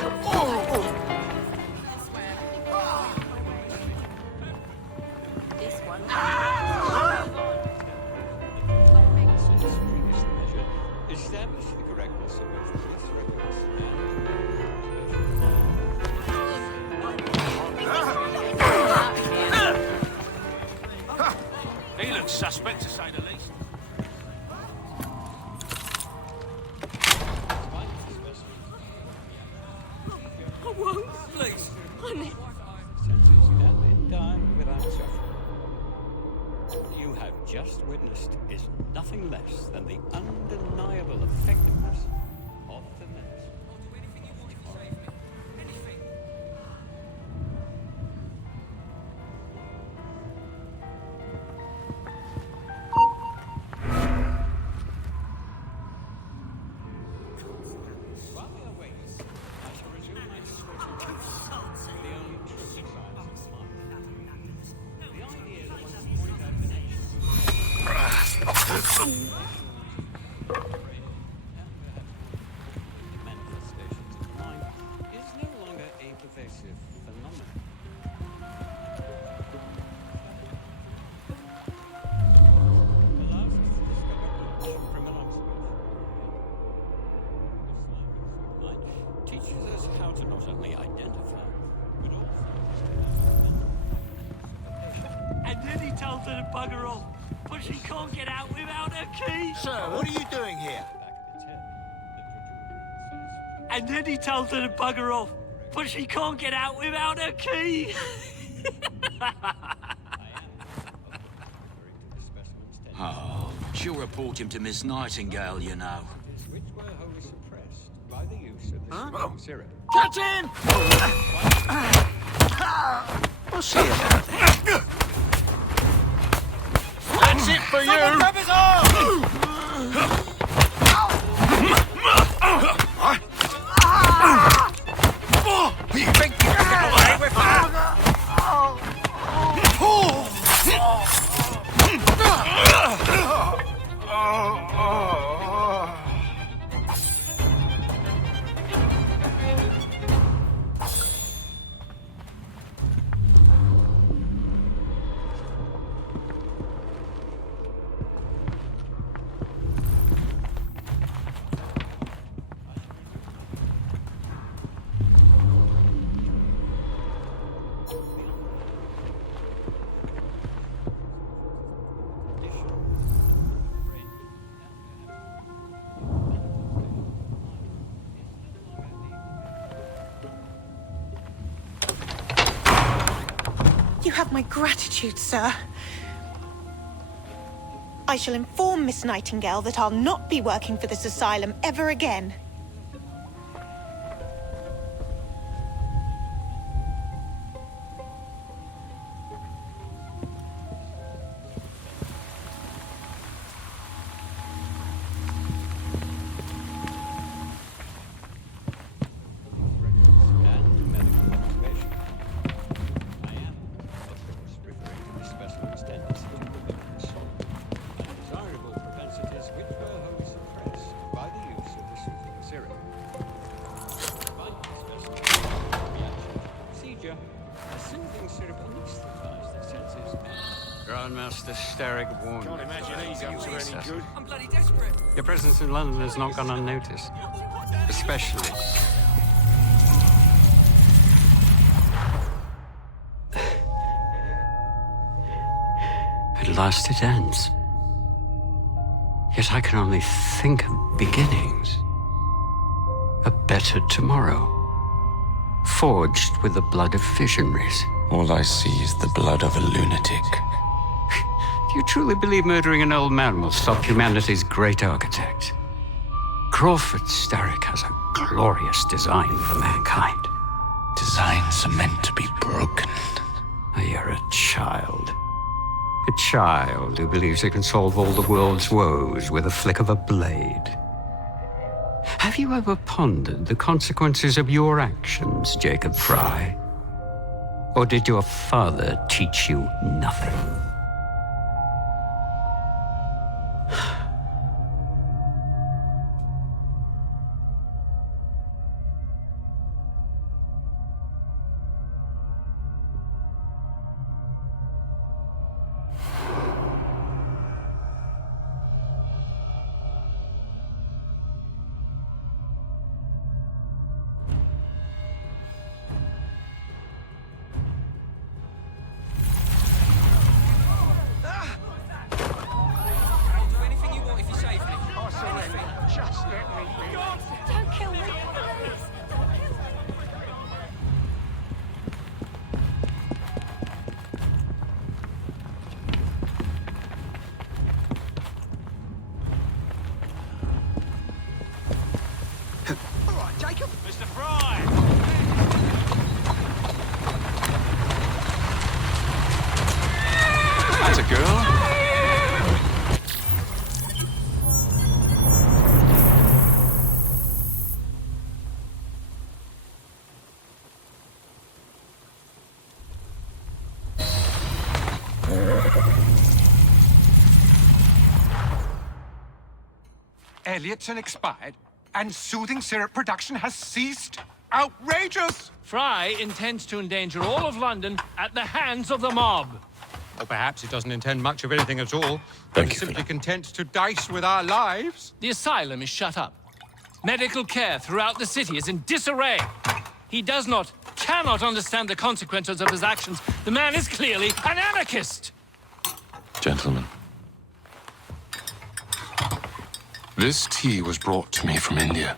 the undeniable effectiveness of the menace. While we are waiting, I shall resume my description of the only true science of mind. The idea that one can point out the manifestations of mind is no longer a pervasive phenomenon. Allows us to discover each from an observation. Teaches us how to not only identify, but also... And then he told her to bugger off, but she can't get out without her key. Sir, what are you doing here? And then he told her to bugger off, but she can't get out without her key. Oh, she'll report him to Miss Nightingale, you know. Which were wholly suppressed by the use of the sweetening syrup. Catch him! What's she about then? That's it for you! Grab his arm! You think you can get away with that? You have my gratitude, sir. I shall inform Miss Nightingale that I'll not be working for this asylum ever again. Grandmaster Starrick warned. Can't imagine he's up to any good. I'm bloody desperate. Your presence in London has not gone unnoticed. Especially. At last it ends. Yet I can only think of beginnings. A better tomorrow. Forged with the blood of visionaries. All I see is the blood of a lunatic. Do you truly believe murdering an old man will stop humanity's great architect? Crawford Starrick has a glorious design for mankind. Designs are meant to be broken. You're a child. A child who believes he can solve all the world's woes with a flick of a blade. Have you ever pondered the consequences of your actions, Jacob Frye? Or did your father teach you nothing? Elliotson expired, and soothing syrup production has ceased? Outrageous! Frye intends to endanger all of London at the hands of the mob. Or perhaps he doesn't intend much of anything at all. Thank He's you, simply content to dice with our lives. The asylum is shut up. Medical care throughout the city is in disarray. He cannot understand the consequences of his actions. The man is clearly an anarchist! Gentlemen, this tea was brought to me from India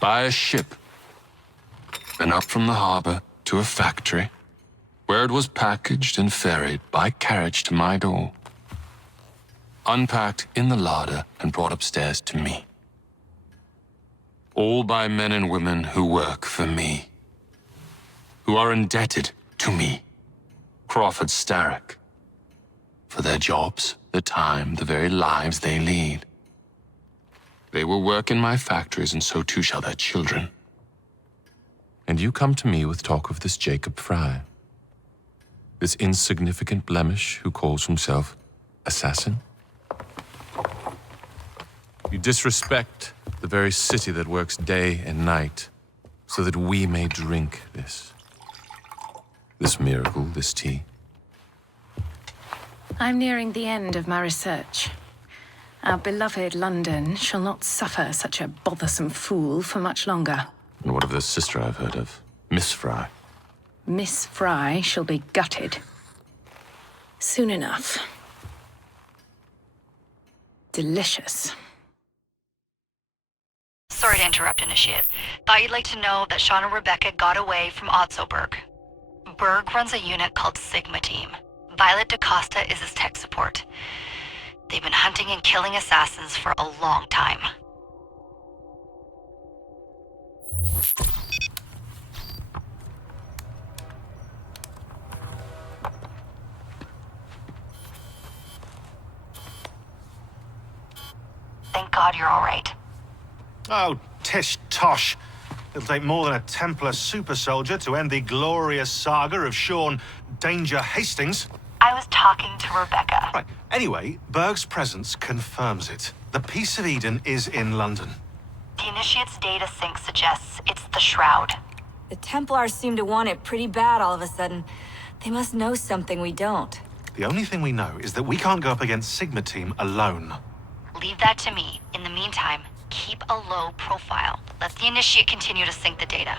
by a ship, and up from the harbor to a factory, where it was packaged and ferried by carriage to my door, unpacked in the larder and brought upstairs to me. All by men and women who work for me, who are indebted to me, Crawford Starrick, for their jobs, their time, the very lives they lead. They will work in my factories, and so too shall their children. And you come to me with talk of this Jacob Frye, this insignificant blemish who calls himself assassin? You disrespect the very city that works day and night so that we may drink this miracle, this tea. I'm nearing the end of my research. Our beloved London shall not suffer such a bothersome fool for much longer. And what of the sister I've heard of, Miss Frye? Miss Frye shall be gutted. Soon enough. Delicious. Sorry to interrupt, Initiate. Thought you'd like to know that Sean and Rebecca got away from Otzoberg. Berg runs a unit called Sigma Team. Violet DaCosta is his tech support. They've been hunting and killing assassins for a long time. Thank God you're all right. Oh, tish tosh. It'll take more than a Templar super soldier to end the glorious saga of Sean Danger Hastings. I was talking to Rebecca. Right. Anyway, Berg's presence confirms it. The Peace of Eden is in London. The Initiate's data sync suggests it's the Shroud. The Templars seem to want it pretty bad all of a sudden. They must know something we don't. The only thing we know is that we can't go up against Sigma Team alone. Leave that to me. In the meantime, keep a low profile. Let the Initiate continue to sync the data.